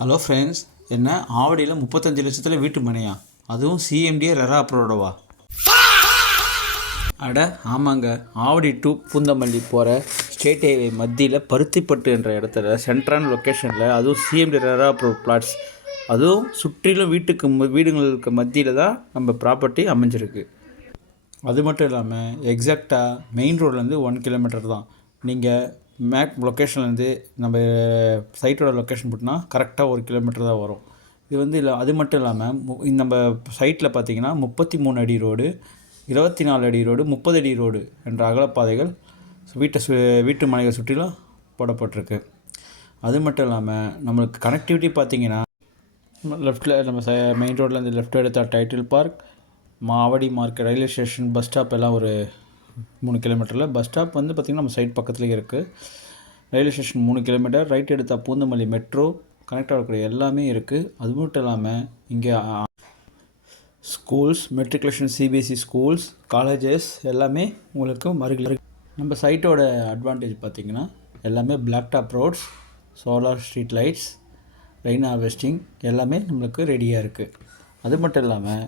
Hello friends, என்ன ஆவடியில் 35 லட்சத்தில் வீட்டு மனையா? அதுவும் சிஎம்டிஏ ரெரா அப்ரூவ்டவா? அட ஆமாங்க. ஆவடி டு பூந்தமல்லி போகிற ஸ்டேட் ஹைவே மத்தியில் பருத்திப்பட்டு என்ற இடத்துல சென்ட்ரான லொக்கேஷனில், அதுவும் சிஎம்டி ரெரா அப்ரூவ் பிளாட்ஸ், அதுவும் சுற்றிலும் வீடுங்களுக்கு மத்தியில் தான் நம்ம ப்ராப்பர்ட்டி அமைஞ்சிருக்கு. அது மட்டும் இல்லாமல் எக்ஸாக்டாக மெயின் ரோட்லேருந்து 1 கிலோமீட்டர் தான். நீங்கள் மேப் லொக்கேஷன்லேருந்து நம்ம சைட்டோட லொக்கேஷன் போட்டோன்னா கரெக்டாக 1 கிலோமீட்டர் தான் வரும். இது இல்லை, அது மட்டும் இல்லாமல் நம்ம சைட்டில் பார்த்தீங்கன்னா 33 அடி ரோடு, 24 அடி ரோடு, 30 அடி ரோடு என்ற அகலப்பாதைகள் வீட்டு மனைகளை சுற்றிலும் போடப்பட்டிருக்கு. அது மட்டும் இல்லாமல் நம்மளுக்கு கனெக்டிவிட்டி பார்த்தீங்கன்னா லெஃப்ட்டில் நம்ம மெயின் ரோட்லேருந்து லெஃப்ட் எடுத்தால் title park, Avadi market, railway station, bus stop எல்லாம் ஒரு 3 கிலோமீட்டரில். பஸ் ஸ்டாப் பார்த்திங்கன்னா நம்ம சைட் பக்கத்துலேயே இருக்குது. Railway station 3 kilometre. ரைட் எடுத்தால் பூந்தமல்லி மெட்ரோ கனெக்ட் ஆகக்கூடிய எல்லாமே இருக்குது. அது மட்டும் இல்லாமல் இங்கே schools, matriculation, CBSE schools, colleges எல்லாமே உங்களுக்கு மருகில். நம்ம சைட்டோட அட்வான்டேஜ் பார்த்திங்கன்னா எல்லாமே black top roads, solar street lights, rain harvesting எல்லாமே நம்மளுக்கு ரெடியாக இருக்குது. அது மட்டும் இல்லாமல்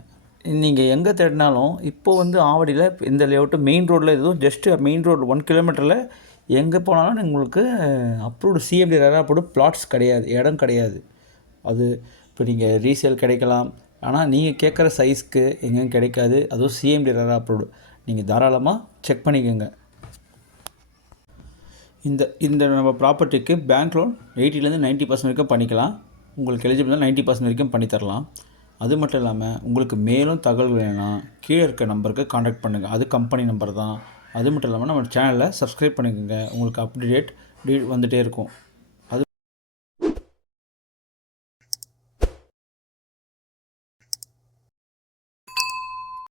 நீங்கள் எங்கே தேடினாலும் இப்போது ஆவடியில் இந்த லேஅவுட்டு மெயின் ரோட்டில் எதுவும் ஜஸ்ட்டு மெயின் ரோடு 1 கிலோமீட்டரில் எங்கே போனாலும் உங்களுக்கு approved CMD RERA approved plots கிடையாது, இடம் கிடையாது. அது இப்போ நீங்கள் ரீசேல் கிடைக்கலாம், ஆனால் நீங்கள் கேட்குற சைஸ்க்கு எங்கேயும் கிடைக்காது. அதுவும் சிஎம்டி ரெரா அப்ரூவ்டு. நீங்கள் தாராளமாக செக் பண்ணிக்கோங்க. இந்த நம்ம ப்ராப்பர்ட்டிக்கு பேங்க் லோன் 80% 90% வரைக்கும் பண்ணிக்கலாம். உங்களுக்கு எலிஜிபிள் 90% வரைக்கும் பண்ணித்தரலாம். அது மட்டும் இல்லாமல் உங்களுக்கு மேலும் தகவல் வேணும்னா கீழே இருக்க நம்பருக்கு காண்டாக்ட் பண்ணுங்கள். அது கம்பெனி நம்பர் தான். அது மட்டும் இல்லாமல் நம்ம சேனலை சப்ஸ்கிரைப் பண்ணிக்கோங்க. உங்களுக்கு அப்டேட் வந்துகிட்டே இருக்கும்.